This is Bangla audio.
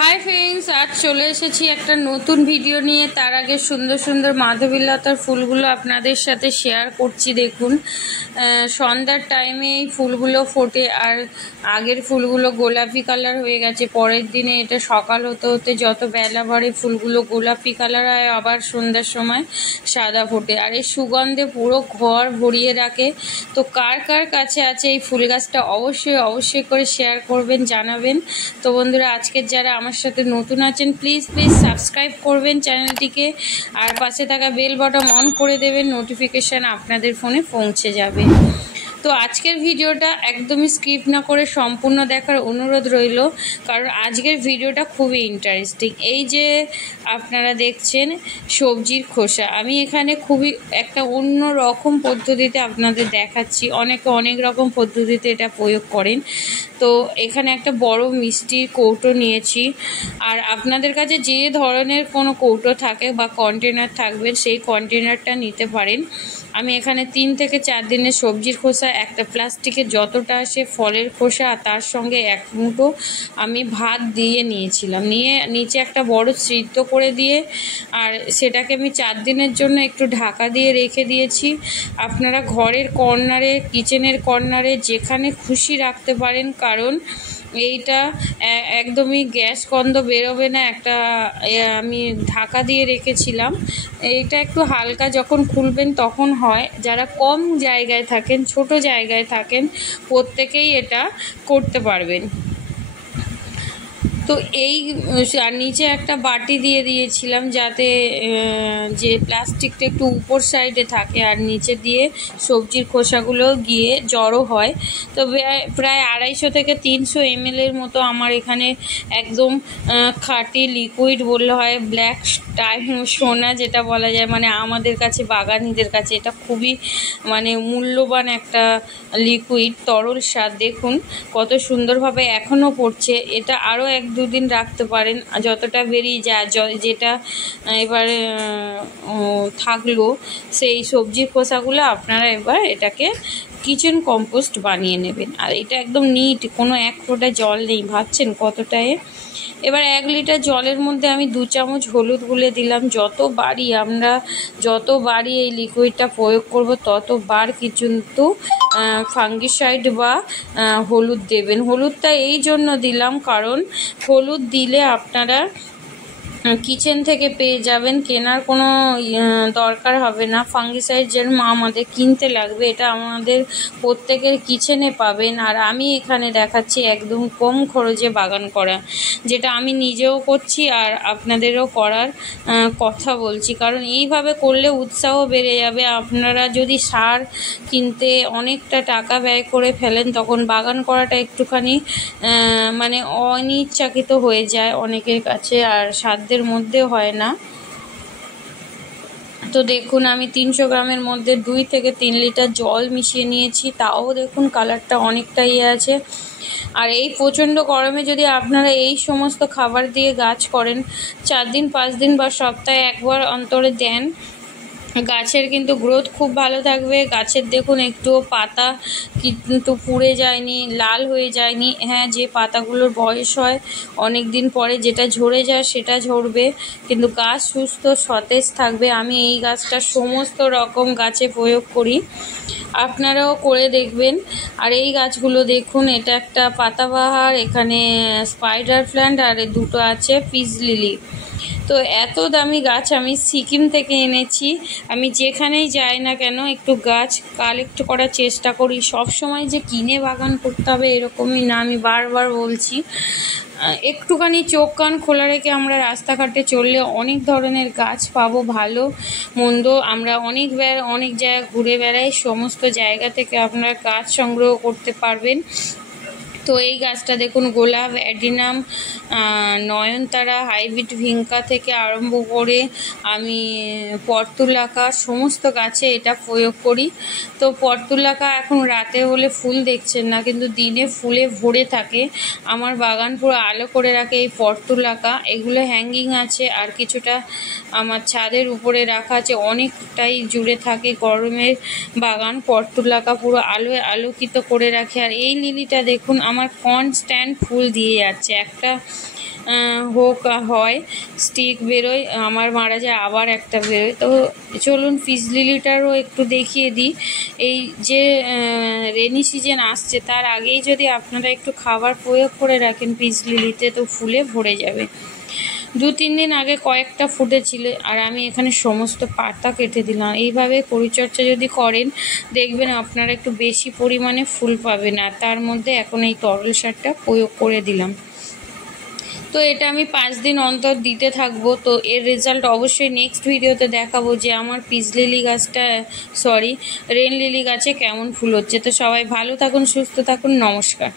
হাই ফ্রেন্ডস, আজ চলে এসেছি একটা নতুন ভিডিও নিয়ে। তার আগে সুন্দর সুন্দর মাধবীলতার ফুলগুলো আপনাদের সাথে শেয়ার করছি। দেখুন, সন্ধ্যার টাইমে এই ফুলগুলো ফোটে, আর আগের ফুলগুলো গোলাপি কালার হয়ে গেছে। পরের দিনে এটা সকাল হতে হতে যত বেলা বাড়ে ফুলগুলো গোলাপি কালার হয়, আবার সন্ধ্যার সময় সাদা ফোটে, আর এই সুগন্ধে পুরো ঘর ভরিয়ে রাখে। তো কার কার কাছে আছে এই ফুল গাছটা অবশ্যই অবশ্যই করে শেয়ার করবেন, জানাবেন। তো বন্ধুরা, আজকের যারা আমার সাথে নতুন আছেন প্লিজ সাবস্ক্রাইব করবেন চ্যানেলটিকে, আর পাশে থাকা বেল বাটন অন করে দেবেন, নোটিফিকেশান আপনাদের ফোনে পৌঁছে যাবে। তো আজকের ভিডিওটা একদমই স্কিপ না করে সম্পূর্ণ দেখার অনুরোধ রইল, কারণ আজকের ভিডিওটা খুবই ইন্টারেস্টিং। এই যে আপনারা দেখছেন সবজির খোসা, আমি এখানে খুবই একটা অন্য রকম পদ্ধতিতে আপনাদের দেখাচ্ছি। অনেকে অনেক রকম পদ্ধতিতে এটা প্রয়োগ করেন। তো এখানে একটা বড় মিষ্টির কৌটো নিয়েছি, আর আপনাদের কাছে যে ধরনের কোনো কৌটো থাকে বা কন্টেনার থাকবে সেই কন্টেনারটা নিতে পারেন। আমি এখানে 3 থেকে 4 দিনের সবজির খোসা, একটা প্লাস্টিকের যতটা আসে ফলের খোসা, আর তার সঙ্গে 1 মুঠো আমি ভাত দিয়ে নিয়েছিলাম। নিয়ে নিচে একটা বড় সিদ্ধ করে দিয়ে, আর সেটাকে আমি 4 দিনের জন্য একটু ঢাকা দিয়ে রেখে দিয়েছি। আপনারা ঘরের কর্নারে, কিচেনের কর্নারে যেখানে খুশি রাখতে পারেন, কারণ এইটা একদমই গ্যাস গন্ধ বেরোবে না। একটা আমি ঢাকা দিয়ে রেখেছিলাম। এইটা একটু হালকা যখন খুলবেন তখন হয়। যারা কম জায়গায় থাকেন, ছোট জায়গায় থাকেন, প্রত্যেকেই এটা করতে পারবেন। তো এই নিচে একটা বাটি দিয়ে দিয়েছিলাম, যাতে যে প্লাস্টিকটা একটু উপর সাইডে থাকে, আর নিচে দিয়ে সবজির খোসাগুলো গিয়ে জড়ো হয়। তো প্রায় 250 থেকে 300 ml মতো আমার এখানে একদম খাঁটি লিকুইড বললে হয়, ব্ল্যাক সোনা যেটা বলা যায়, মানে আমাদের কাছে বাগানিদের কাছে এটা খুবই মানে মূল্যবান একটা লিকুইড, তরল স্বাদ। দেখুন কত সুন্দরভাবে এখনও পড়ছে। এটা আরও 1-2 দিন রাখতে পারেন, যতটা বেরিয়ে যায়। যেটা এবার থাকলো সেই সবজির খোসাগুলো আপনারা এবার এটাকে কিচেন কম্পোস্ট বানিয়ে নেবেন। আর এটা একদম নিট, কোনো 1 ফোঁটা জল নেই। ভাবছেন কতটায়? এবার 1 লিটার জলের মধ্যে আমি 2 চামচ হলুদ গুলে দিলাম। যতবারই এই লিকুইডটা প্রয়োগ করব ততবার কিন্তু ফাঙ্গিসাইড বা হলুদ দেবেন। হলুদটা এই জন্য দিলাম, কারণ হলুদ দিলে আপনারা কিচেন থেকে পেয়ে যাবেন, কেনার কোনো দরকার হবে না। ফাঙ্গিসাইড যেরকম আমাদের কিনতে লাগবে, এটা আমাদের প্রত্যেকের কিচেনে পাবেন। আর আমি এখানে দেখাচ্ছি একদম কম খরচে বাগান করা, যেটা আমি নিজেও করছি আর আপনাদেরও করার কথা বলছি, কারণ এইভাবে করলে উৎসাহ বেড়ে যাবে। আপনারা যদি সার কিনতে অনেকটা টাকা ব্যয় করে ফেলেন, তখন বাগান করাটা একটুখানি মানে অনিচ্ছাকৃত হয়ে যায় অনেকের কাছে, আর সাধ্যের মধ্যে হয় না। তো দেখুন, আমি 300 গ্রামের মধ্যে 2 থেকে 3 লিটার জল মিশিয়ে নিয়েছি। তাও দেখুন কালারটা অনেকটাই আছে। আর এই প্রচণ্ড গরমে যদি আপনারা এই সমস্ত খাবার দিয়ে গাছ করেন, 4 দিন 5 দিন বা সপ্তাহে 1 বার অন্তরে দেন, গাছের কিন্তু গ্রোথ খুব ভালো থাকবে। গাছের দেখুন একটুও পাতা কিন্তু পুড়ে যায়নি, লাল হয়ে যায়নি। হ্যাঁ, যে পাতাগুলোর বয়স হয় অনেক দিন পরে যেটা ঝরে যায় সেটা ঝরবে, কিন্তু গাছ সুস্থ সতেজ থাকবে। আমি এই গাছটা সমস্ত রকম গাছে প্রয়োগ করি, আপনারাও করে দেখবেন। আর এই গাছগুলো দেখুন, এটা একটা পাতাবাহার, এখানে স্পাইডার প্ল্যান্ট, আর 2টো আছে পিস লিলি। তো এত দামি গাছ আমি সিকিম থেকে এনেছি। আমি যেখানেই যাই না কেন একটু গাছ কালেক্ট করার চেষ্টা করি। সব সময় যে কিনে বাগান করতে হবে এরকমই না, আমি বারবার বলছি। একটুখানি চোখ কান খোলা রেখে আমরা রাস্তাঘাটে চললে অনেক ধরনের গাছ পাবো, ভালো মন্দ। আমরা অনেক জায়গা ঘুরে বেড়াই, সমস্ত জায়গা থেকে আপনারা গাছ সংগ্রহ করতে পারবেন। তো এই গাছটা দেখুন, গোলাপ, অ্যাডিনাম, নয়নতারা, হাইব্রিড ভিঙ্কা থেকে আরম্ভ করে আমি পর্তুলাকা সমস্ত গাছে এটা প্রয়োগ করি। তো পর্তুলাকা এখন রাতে হলে ফুল দেখছেন না, কিন্তু দিনে ফুলে ভরে থাকে। আমার বাগান পুরো আলো করে রাখে এই পর্তুলাকা। এগুলো হ্যাঙ্গিং আছে, আর কিছুটা আমার ছাদের উপরে রাখা আছে। অনেকটাই জুড়ে থাকে গরমের বাগান, পর্তুলাকা পুরো আলোয় আলোকিত করে রাখে। আর এই লিলিটা দেখুন আমার কনস্ট্যান্ট ফুল দিয়ে যাচ্ছে। একটা হোক হয়, স্টিক বেরোয়, আমার মারা যায় আবার একটা বেরোয়। তো চলুন পিস লিলিটারও একটু দেখিয়ে দিই। এই যে রেনি সিজন আসছে তার আগেই যদি আপনারা একটু খাবার প্রয়োগ করে রাখেন পিস লিলিতে, তো ফুলে ভরে যাবে। 2-3 দিন আগে কয়েকটা ফুটেছিল আর আমি এখানে সমস্ত পাতা কেটে দিলাম। এইভাবে পরিচর্যা যদি করেন দেখবেন আপনারা একটু বেশি পরিমাণে ফুল পাবেন। আর তার মধ্যে এখন এই তরল সারটা প্রয়োগ করে দিলাম। তো এটা আমি 5 দিন অন্তর দিতে থাকবো। তো এর রেজাল্ট অবশ্যই নেক্সট ভিডিওতে দেখাবো যে আমার পিস লিলি গাছটা রেন লিলি গাছে কেমন ফুল হচ্ছে। তো সবাই ভালো থাকুন, সুস্থ থাকুন, নমস্কার।